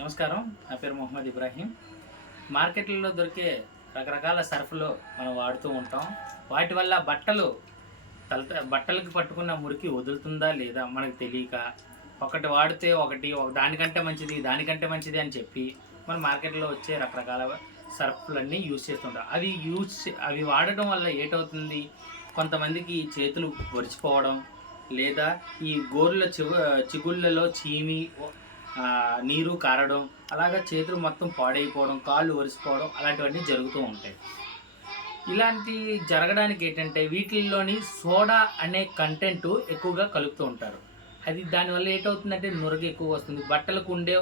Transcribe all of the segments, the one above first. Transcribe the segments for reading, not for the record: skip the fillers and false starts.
నమస్కారం, నా పేరు మొహమ్మద్ ఇబ్రాహీం. మార్కెట్లలో దొరికే రకరకాల సర్ఫ్లు మనం వాడుతూ ఉంటాం. వాటి వల్ల బట్టలకి పట్టుకున్న మురికి వదులుతుందా లేదా మనకు తెలియక ఒకటి వాడితే దానికంటే మంచిది అని చెప్పి మన మార్కెట్లో వచ్చే రకరకాల సర్ఫ్లన్నీ యూజ్ చేస్తుంటాం. అవి వాడటం వల్ల ఏటవుతుంది, కొంతమందికి చేతులు ఒరిచిపోవడం, లేదా ఈ గోర్ల చిగుళ్ళలో చీమి నీరు కారడం, అలాగా చేతులు మొత్తం పాడైపోవడం, కాళ్ళు ఒరిసిపోవడం అలాంటివన్నీ జరుగుతూ ఉంటాయి. ఇలాంటి జరగడానికి ఏంటంటే వీటిల్లోని సోడా అనే కంటెంట్ ఎక్కువగా కలుపుతూ ఉంటారు. దానివల్ల ఏటవుతుందంటే నురగ ఎక్కువ వస్తుంది. బట్టలకు ఉండే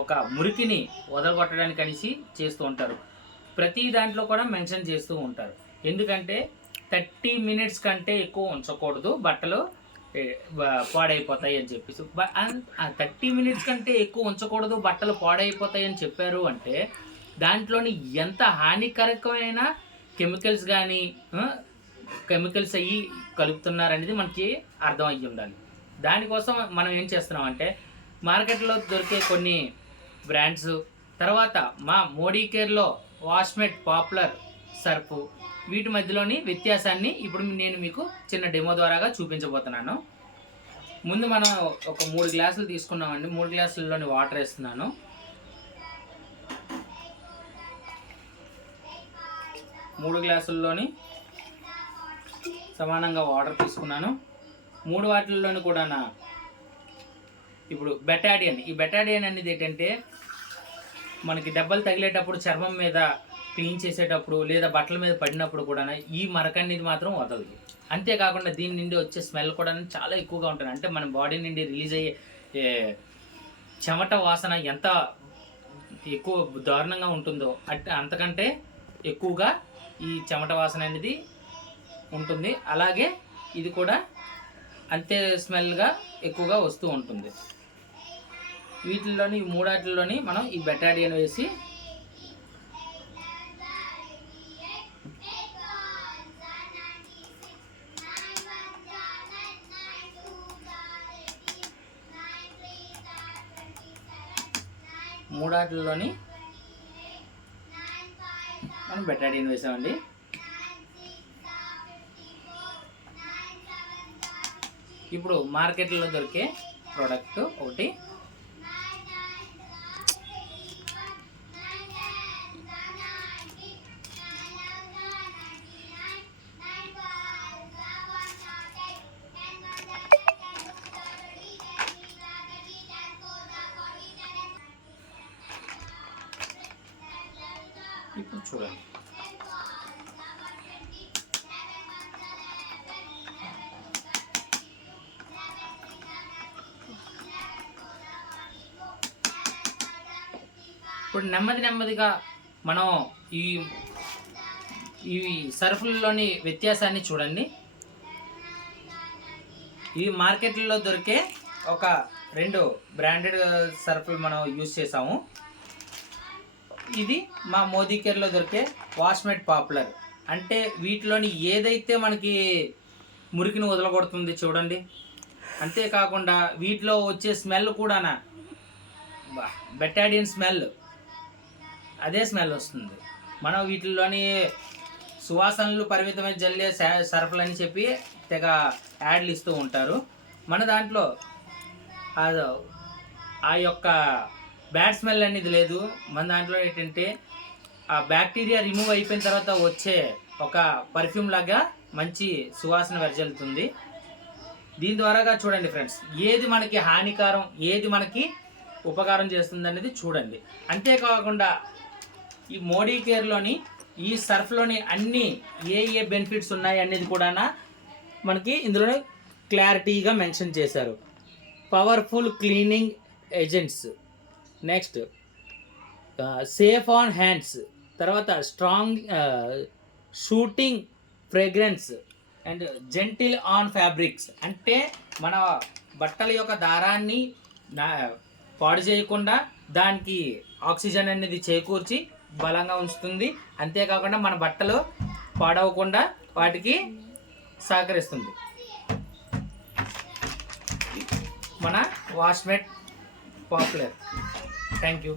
ఒక మురికిని వదలగొట్టడానికి అనేసి చేస్తూ ఉంటారు. ప్రతి దాంట్లో కూడా మెన్షన్ చేస్తూ ఉంటారు. ఎందుకంటే 30 minutes కంటే ఎక్కువ ఉంచకూడదు, బట్టలు పాడైపోతాయి అని చెప్పేసి. 30 minutes కంటే ఎక్కువ ఉంచకూడదు, బట్టలు పాడైపోతాయి అని చెప్పారు అంటే దాంట్లోని ఎంత హానికరకమైన కెమికల్స్ అయ్యి కలుపుతున్నారనేది మనకి అర్థం అయ్యి ఉండాలి. దానికోసం మనం ఏం చేస్తున్నామంటే మార్కెట్లో దొరికే కొన్ని బ్రాండ్స్, తర్వాత మా మోడీ కేర్లో వాష్మెట్ పాపులర్ సర్ఫ్, వీటి మధ్యలోని వ్యత్యాసాన్ని ఇప్పుడు నేను మీకు చిన్న డెమో ద్వారాగా చూపించబోతున్నాను. ముందు మనం ఒక 3 గ్లాసులు తీసుకున్నామండి. 3 గ్లాసుల్లోని వాటర్ వేస్తున్నాను. మూడు గ్లాసుల్లోని సమానంగా వాటర్ తీసుకున్నాను. 3 వాటిల్లోని కూడా ఇప్పుడు బెటాడియన్. ఈ బెటాడియన్ అనేది ఏంటంటే మనకి దెబ్బలు తగిలేటప్పుడు చర్మం మీద క్లీన్ చేసేటప్పుడు లేదా బట్టల మీద పడినప్పుడు కూడా ఈ మరక అనేది మాత్రం వదలదు. అంతేకాకుండా దీని నుండి వచ్చే స్మెల్ కూడా చాలా ఎక్కువగా ఉంటుంది. అంటే మన బాడీ నుండి రిలీజ్ అయ్యే చెమట వాసన ఎంత ఎక్కువ దారుణంగా ఉంటుందో అంతకంటే ఎక్కువగా ఈ చెమట వాసన అనేది ఉంటుంది. అలాగే ఇది కూడా అంతే స్మెల్గా ఎక్కువగా వస్తూ ఉంటుంది. వీటిల్లోని 3 వాటిల్లోని మనం ఈ బెటాడియన్ వేసి మూడాటిల్లోని మనం బెటాడియన్ వేసామండి. ఇప్పుడు మార్కెట్లో దొరికే ప్రోడక్ట్ ఒకటి, ఇప్పుడు చూడండి. ఇప్పుడు నెమ్మదిగా మనం ఈ సర్ఫుల్లోని వ్యత్యాసాన్ని చూడండి. ఈ మార్కెట్లో దొరికే ఒక 2 బ్రాండెడ్ సర్ఫులు మనం యూజ్ చేసాము. ఇది మా మోదీ కేర్లో దొరికే వాష్మెట్ పాపులర్. అంటే వీటిలోని ఏదైతే మనకి మురికిని వదలగొడుతుంది చూడండి. అంతేకాకుండా వీటిలో వచ్చే స్మెల్ కూడా బెటాడియన్ స్మెల్, అదే స్మెల్ వస్తుంది. మనం వీటిల్లోని సువాసనలు పరిమితమైన జల్లే సర్ఫ్లు అని చెప్పి తెగ యాడ్లు ఇస్తూ ఉంటారు. మన దాంట్లో ఆ యొక్క బ్యాడ్ స్మెల్ అనేది లేదు. మన దాంట్లో ఏంటంటే ఆ బ్యాక్టీరియా రిమూవ్ అయిపోయిన తర్వాత వచ్చే ఒక పర్ఫ్యూమ్ లాగా మంచి సువాసన వెదజల్లుతుంది. దీని ద్వారాగా చూడండి ఫ్రెండ్స్, ఏది మనకి హానికరం, ఏది మనకి ఉపకారం చేస్తుంది అనేది చూడండి. అంతేకాకుండా ఈ మోడీ కేర్లోని ఈ సర్ఫ్లోని అన్ని ఏ బెనిఫిట్స్ ఉన్నాయి అనేది కూడా మనకి ఇందులో క్లారిటీగా మెన్షన్ చేశారు. Powerful cleaning agents, next safe on hands, తర్వాత strong soothing fragrance and gentle on fabrics. అంటే మన బట్టల యొక్క దారాన్ని పాడు చేయకుండా దానికి ఆక్సిజన్ అనేది చేకూర్చి బలంగా ఉంచుతుంది. అంతేకాకుండా మన బట్టలు పాడవకుండా వాటికి సహకరిస్తుంది. మన వాష్మెట్ పాపులర్. Thank you.